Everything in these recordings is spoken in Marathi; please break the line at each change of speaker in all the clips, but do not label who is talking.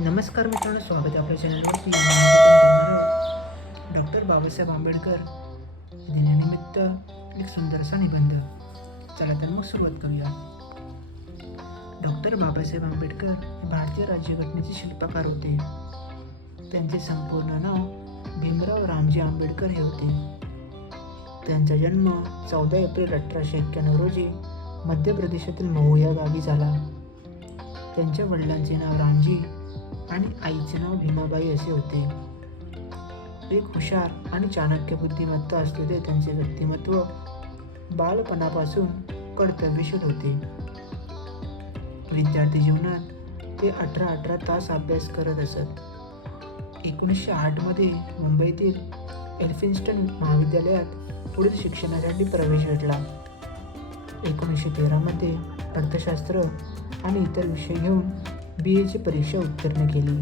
नमस्कार मित्रांनो स्वागत आहे आपल्या चॅनलवरती. मी डॉक्टर बाबासाहेब आंबेडकर दिनानिमित्त एक सुंदरसा निबंध. चला तर मग सुरुवात करूया. डॉक्टर बाबासाहेब आंबेडकर हे भारतीय राज्यघटनेचे शिल्पकार होते. त्यांचे संपूर्ण नाव भीमराव रामजी आंबेडकर हे होते. त्यांचा जन्म चौदा एप्रिल अठराशे एक्क्याण्णव रोजी मध्य प्रदेशातील महू या गावी झाला. त्यांच्या वडिलांचे नाव रामजी आणि आईचे नाव भीमाबाई असे होते. एक हुशार आणि चाणक्य बुद्धिमत्ता असलेले त्यांचे व्यक्तिमत्व बालपणापासून कर्तव्यशील होते. विद्यार्थी जीवनात ते अठरा अठरा तास अभ्यास करत असत. एकोणीसशे आठमध्ये मुंबईतील एल्फिन्स्टन महाविद्यालयात पुढील शिक्षणासाठी प्रवेश घेतला एकोणीसशे तेरामध्ये अर्थशास्त्र आणि इतर विषय घेऊन बी एची परीक्षा उत्तीर्ण केली.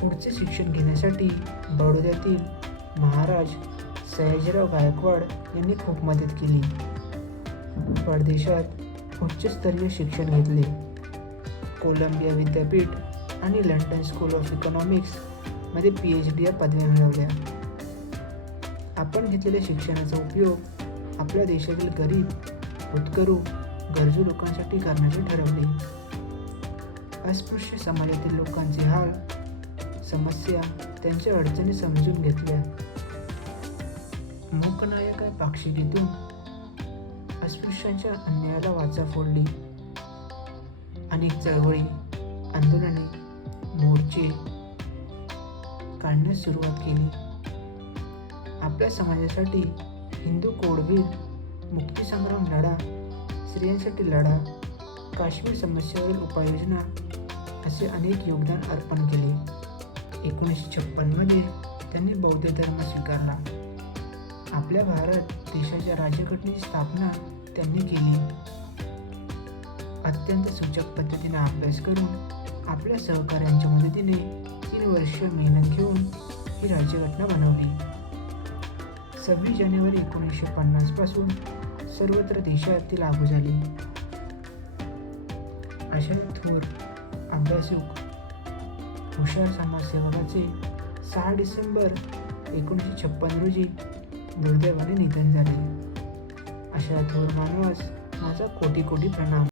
पुढचे शिक्षण घेण्यासाठी बडोद्यातील महाराज सयाजीराव गायकवाड यांनी खूप मदत केली. परदेशात उच्चस्तरीय शिक्षण घेतले. कोलंबिया विद्यापीठ आणि लंडन स्कूल ऑफ इकॉनॉमिक्समध्ये पी एच डी या पदव्या मिळवल्या. आपण घेतलेल्या शिक्षणाचा उपयोग आपल्या देशातील गरीब होतकरू गरजू लोकांसाठी करण्याचे ठरवले. अस्पृश्य समाजातील लोकांचे हाल समस्या त्यांच्या अडचणी समजून घेतल्या. मूकनायक या पाक्षिकीतून अस्पृश्यांच्या अन्यायाला वाचा फोडली. अनेक चळवळी आंदोलने मोर्चे काढण्यास सुरुवात केली. आपल्या समाजासाठी हिंदू कोडवीर मुक्तीसंग्राम लढा स्त्रियांसाठी लढा काश्मीर समस्येवरील उपाययोजना असे अनेक योगदान अर्पण केले. एकोणीसशे छप्पनमध्ये त्यांनी बौद्ध धर्म स्वीकारला. आपल्या भारत देशाच्या राज्यघटनेची स्थापना त्यांनी केली. अत्यंत सूचक पद्धतीने अभ्यास करून आपल्या सहकाऱ्यांच्या मदतीने तीन वर्ष मेहनत घेऊन ही राज्यघटना बनवली. सव्वीस जानेवारी एकोणीसशे पन्नासपासून सर्वत्र देशात ती लागू झाली. अशा थोर अभ्यासुक हुशार समाजसेवकाचे सहा डिसेंबर एकोणीसशे छप्पन रोजी दुर्दैवाने निधन झाले. अशा थोर मानवास माझा कोटी कोटी प्रणाम.